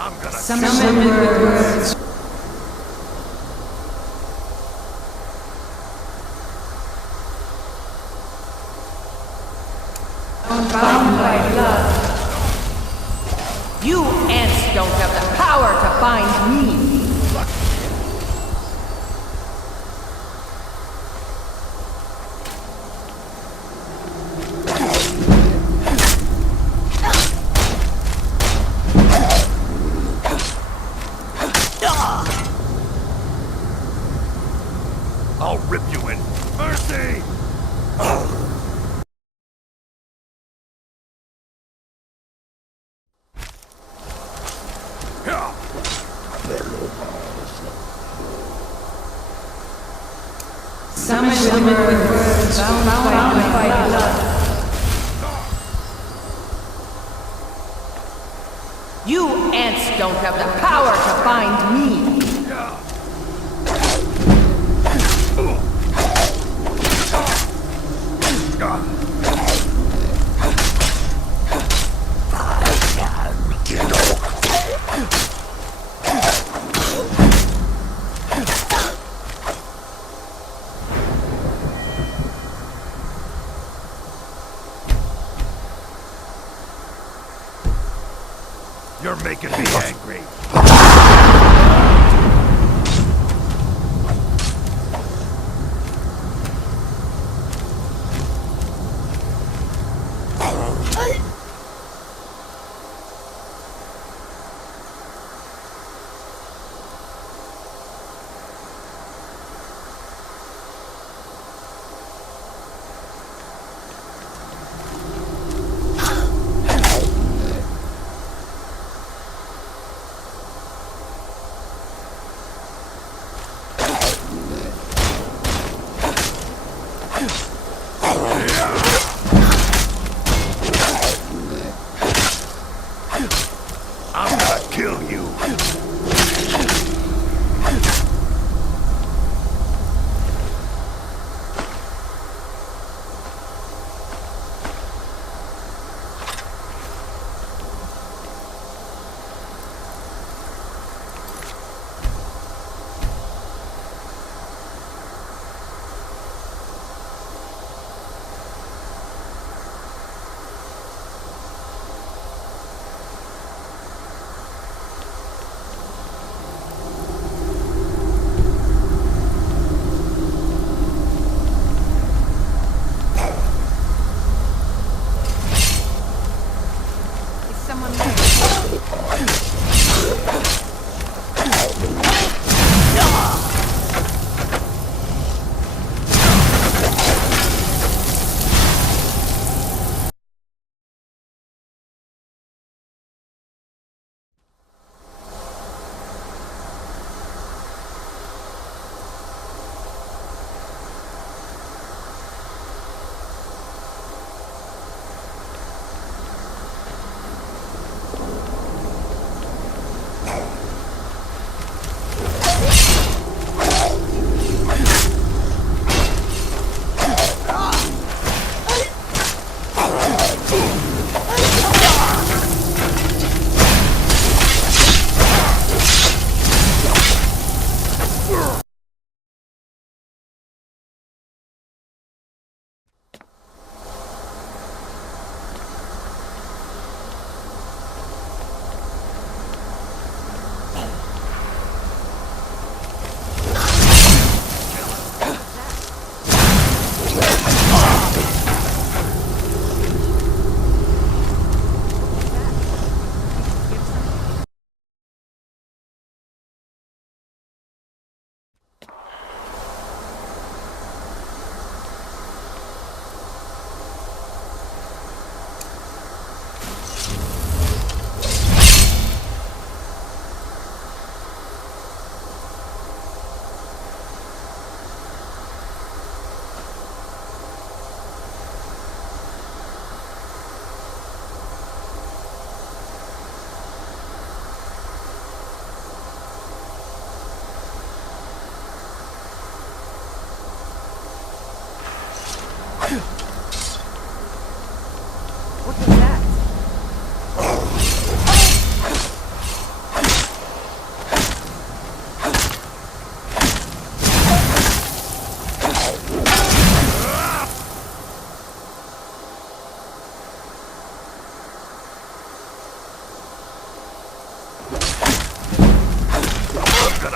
I'm gonna Summon words. Bound by blood. You ants don't have the power to bind me. I'll rip you in. Mercy! Summon words. Bound by blood. You ants don't have the power to bind me. You're making me angry. I'm gonna kill you.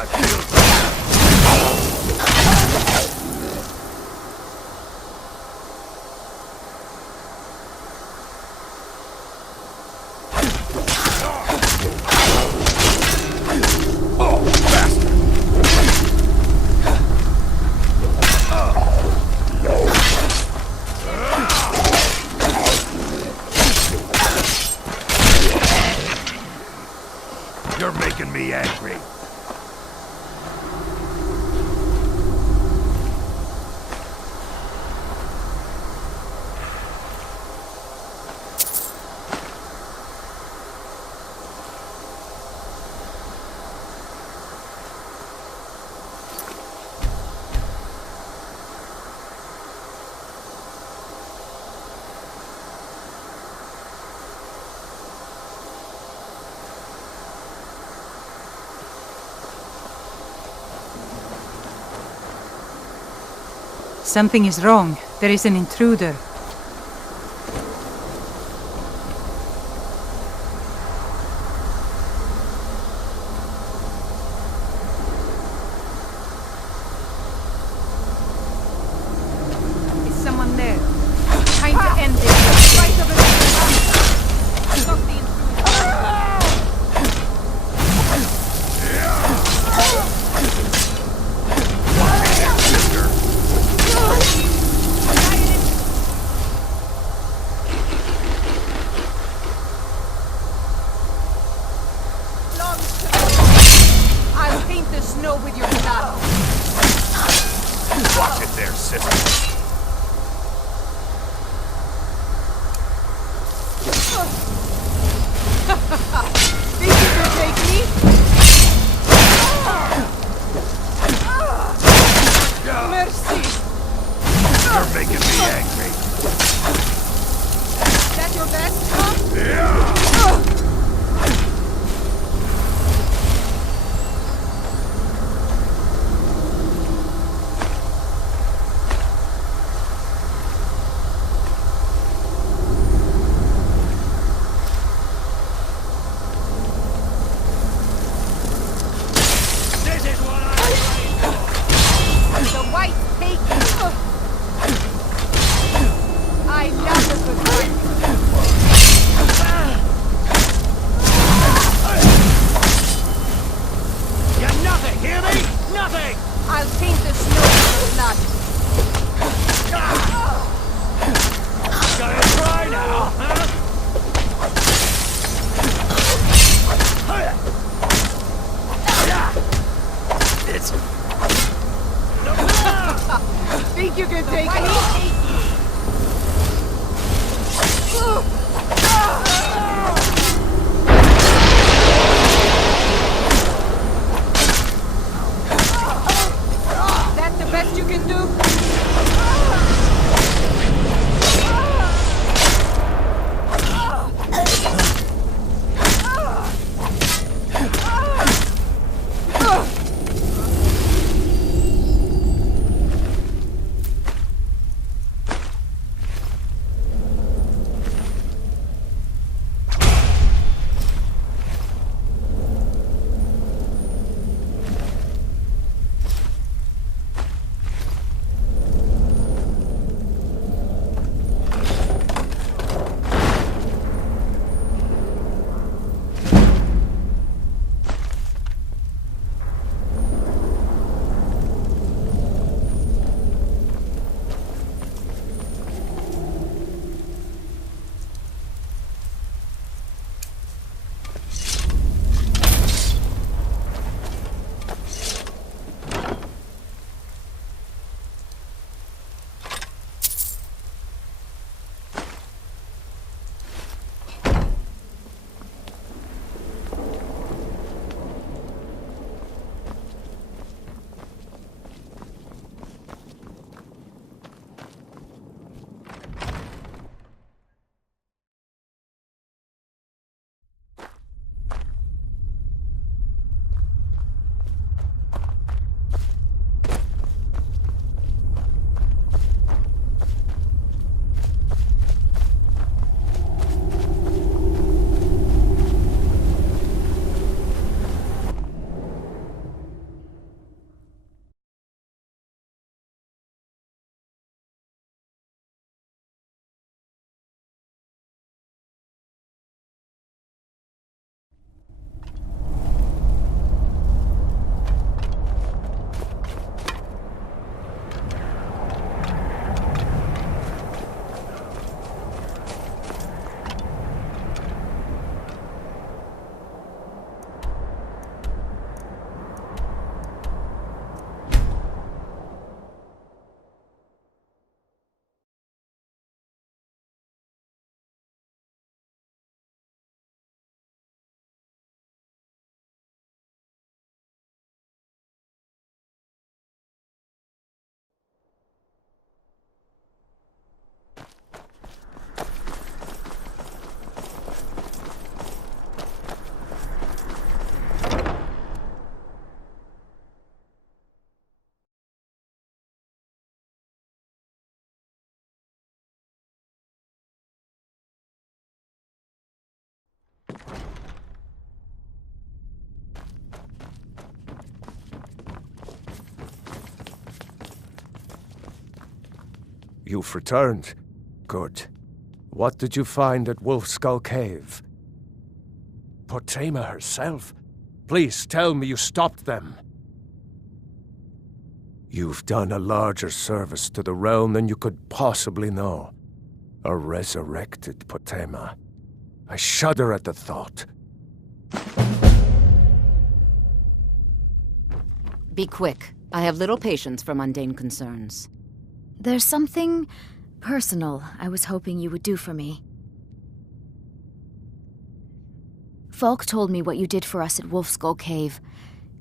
I feel You're making me angry. Something is wrong. There is an intruder. Is someone there? Time to end this. Right of it. Stop the intruder. I'll paint the snow with your blood. Watch it there, sister. Think you can take me? Mercy! You're making me angry. Is that your best, huh? Yeah. You've returned. Good. What did you find at Wolf Skull Cave? Potema herself? Please tell me you stopped them. You've done a larger service to the realm than you could possibly know. A resurrected Potema. I shudder at the thought. Be quick. I have little patience for mundane concerns. There's something personal I was hoping you would do for me. Falk told me what you did for us at Wolfskull Cave.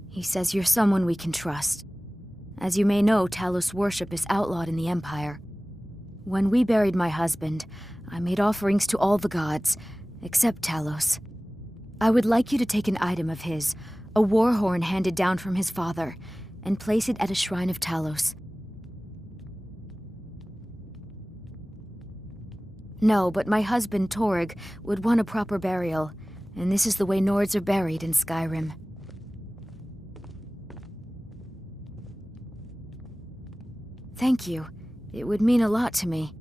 He says you're someone we can trust. As you may know, Talos worship is outlawed in the Empire. When we buried my husband, I made offerings to all the gods, except Talos. I would like you to take an item of his, a war horn handed down from his father, and place it at a shrine of Talos. No, but my husband, Torg, would want a proper burial, and this is the way Nords are buried in Skyrim. Thank you. It would mean a lot to me.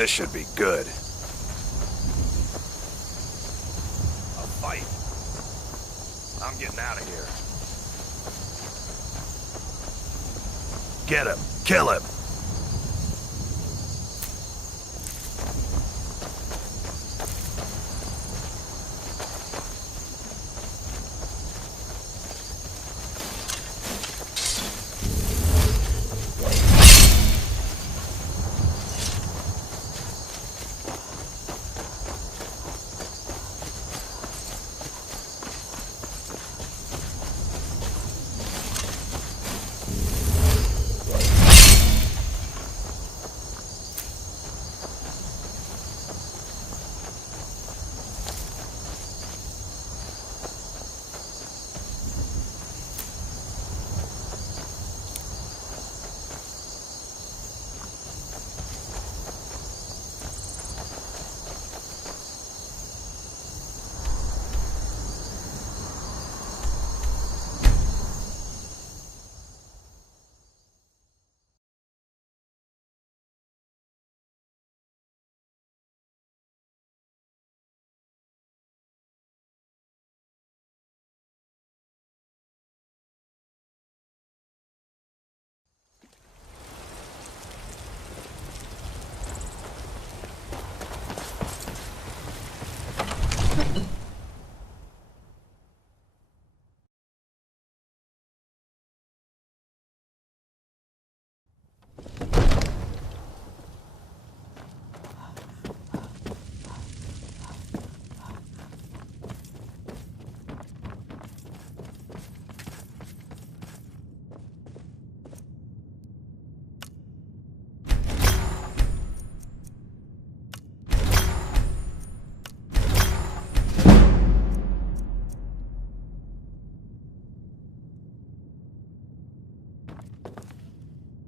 This should be good. A fight. I'm getting out of here. Get him! Kill him!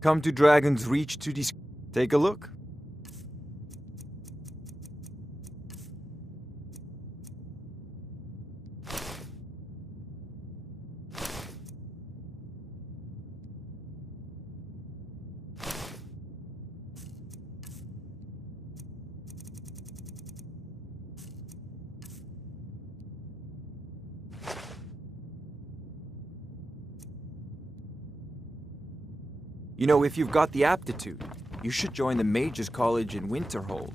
Come to Dragon's Reach to take a look. You know, if you've got the aptitude, you should join the Mages College in Winterhold.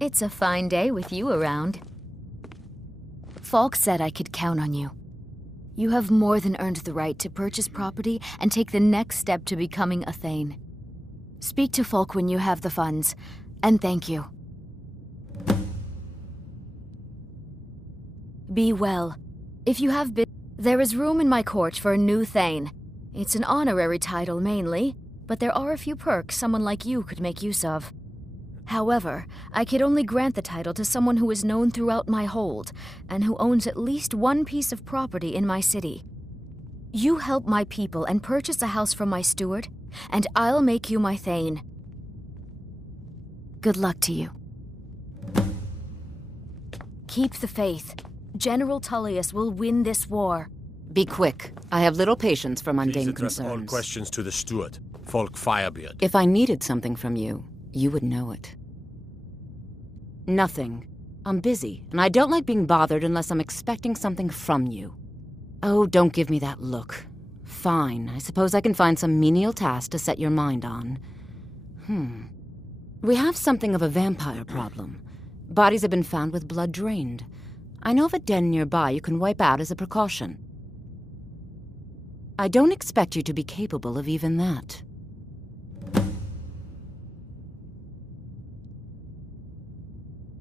It's a fine day with you around. Falk said I could count on you. You have more than earned the right to purchase property and take the next step to becoming a Thane. Speak to Falk when you have the funds, and thank you. Be well. If you have been... There is room in my court for a new Thane. It's an honorary title mainly, but there are a few perks someone like you could make use of. However, I could only grant the title to someone who is known throughout my hold, and who owns at least one piece of property in my city. You help my people and purchase a house from my steward, and I'll make you my Thane. Good luck to you. Keep the faith. General Tullius will win this war. Be quick. I have little patience for mundane Please address all concerns. questions to the steward. Folk Firebeard. If I needed something from you, you would know it. Nothing. I'm busy, and I don't like being bothered unless I'm expecting something from you. Oh, don't give me that look. Fine, I suppose I can find some menial task to set your mind on. We have something of a vampire problem. Bodies have been found with blood drained. I know of a den nearby you can wipe out as a precaution. I don't expect you to be capable of even that.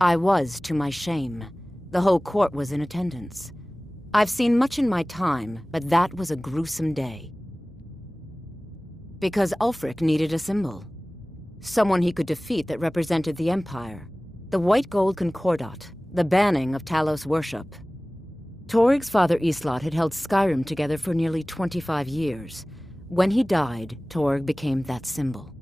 I was, to my shame. The whole court was in attendance. I've seen much in my time, but that was a gruesome day. Because Ulfric needed a symbol. Someone he could defeat that represented the Empire. The white gold concordat, the banning of Talos worship. Toryg's father Islot had held Skyrim together for nearly 25 years. When he died, Toryg became that symbol.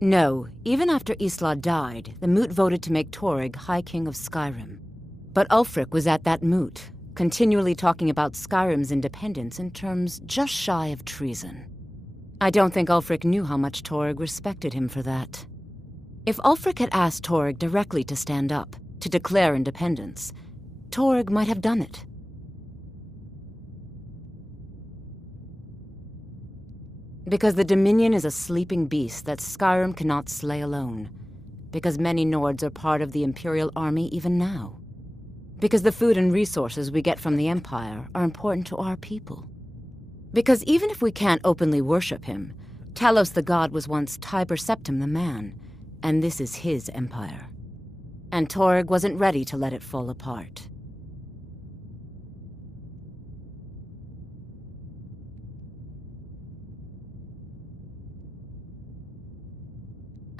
No, even after Islot died, the Moot voted to make Toryg High King of Skyrim. But Ulfric was at that Moot, continually talking about Skyrim's independence in terms just shy of treason. I don't think Ulfric knew how much Toryg respected him for that. If Ulfric had asked Toryg directly to stand up, to declare independence, Toryg might have done it. Because the Dominion is a sleeping beast that Skyrim cannot slay alone. Because many Nords are part of the Imperial Army even now. Because the food and resources we get from the Empire are important to our people. Because even if we can't openly worship him, Talos the God was once Tiber Septim the man, and this is his empire. And Toryg wasn't ready to let it fall apart.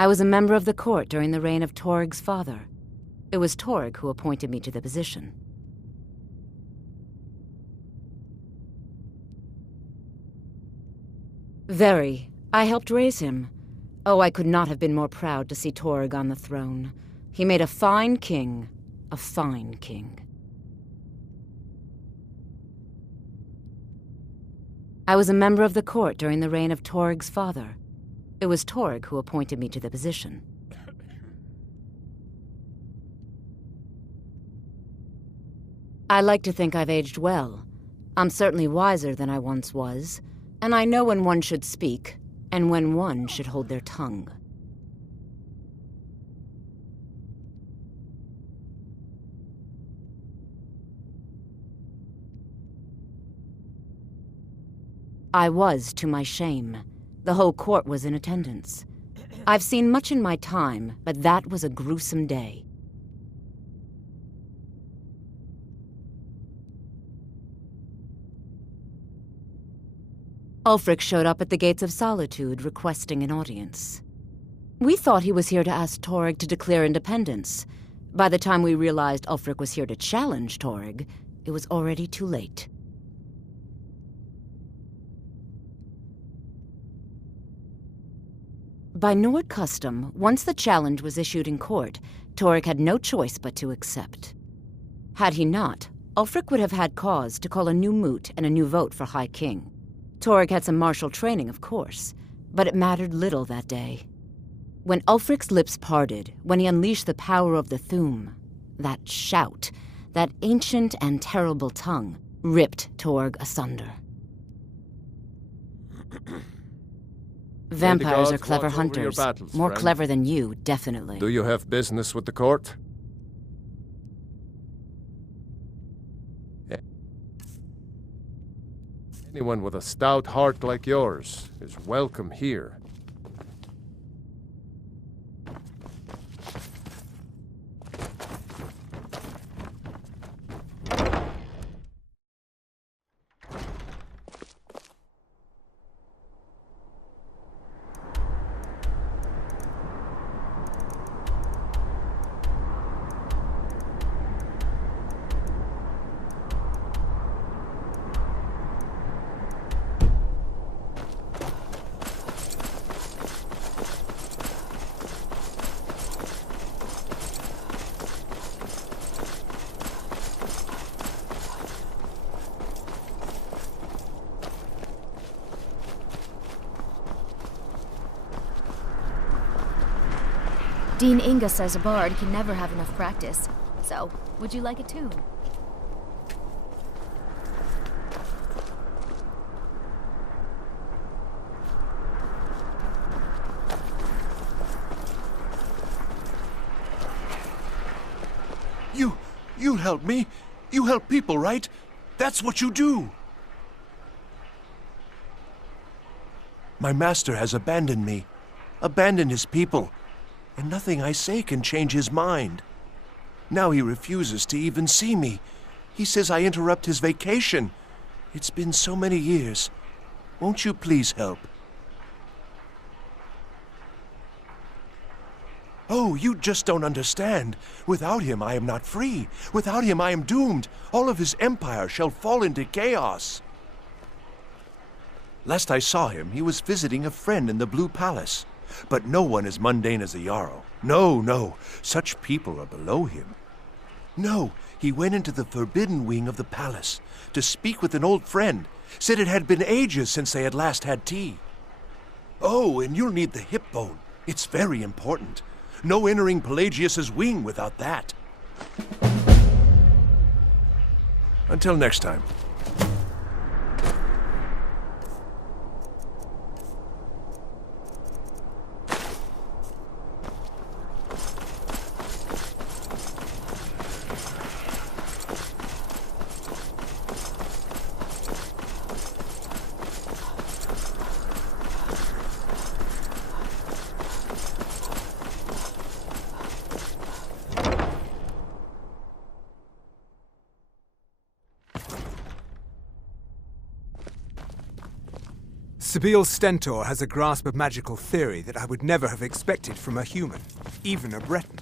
I was a member of the court during the reign of Toryg's father. It was Toryg who appointed me to the position. Very. I helped raise him. Oh, I could not have been more proud to see Toryg on the throne. He made a fine king. A fine king. I was a member of the court during the reign of Toryg's father. It was Toryg who appointed me to the position. I like to think I've aged well. I'm certainly wiser than I once was, and I know when one should speak, and when one should hold their tongue. I was, to my shame. The whole court was in attendance. I've seen much in my time, but that was a gruesome day. Ulfric showed up at the Gates of Solitude, requesting an audience. We thought he was here to ask Toryg to declare independence. By the time we realized Ulfric was here to challenge Toryg, it was already too late. By Nord custom, once the challenge was issued in court, Toryg had no choice but to accept. Had he not, Ulfric would have had cause to call a new moot and a new vote for High King. Toryg had some martial training, of course, but it mattered little that day. When Ulfric's lips parted, when he unleashed the power of the Thu'um, that shout, that ancient and terrible tongue, ripped Toryg asunder. Vampires are clever hunters. Battles, More friend. clever than you, definitely. Do you have business with the court? Anyone with a stout heart like yours is welcome here. Dean Inga says a bard can never have enough practice. So, would you like a tune? You help me. You help people, right? That's what you do. My master has abandoned me, abandoned his people, and nothing I say can change his mind. Now he refuses to even see me. He says I interrupt his vacation. It's been so many years. Won't you please help? Oh, you just don't understand. Without him, I am not free. Without him, I am doomed. All of his empire shall fall into chaos. Last I saw him, he was visiting a friend in the Blue Palace. But no one as mundane as the Jarl. No, no. Such people are below him. No, he went into the forbidden wing of the palace to speak with an old friend. Said it had been ages since they had last had tea. Oh, and you'll need the hip bone. It's very important. No entering Pelagius's wing without that. Until next time. Sibyl Stentor has a grasp of magical theory that I would never have expected from a human, even a Breton.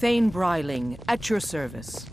Thane Bryling, at your service.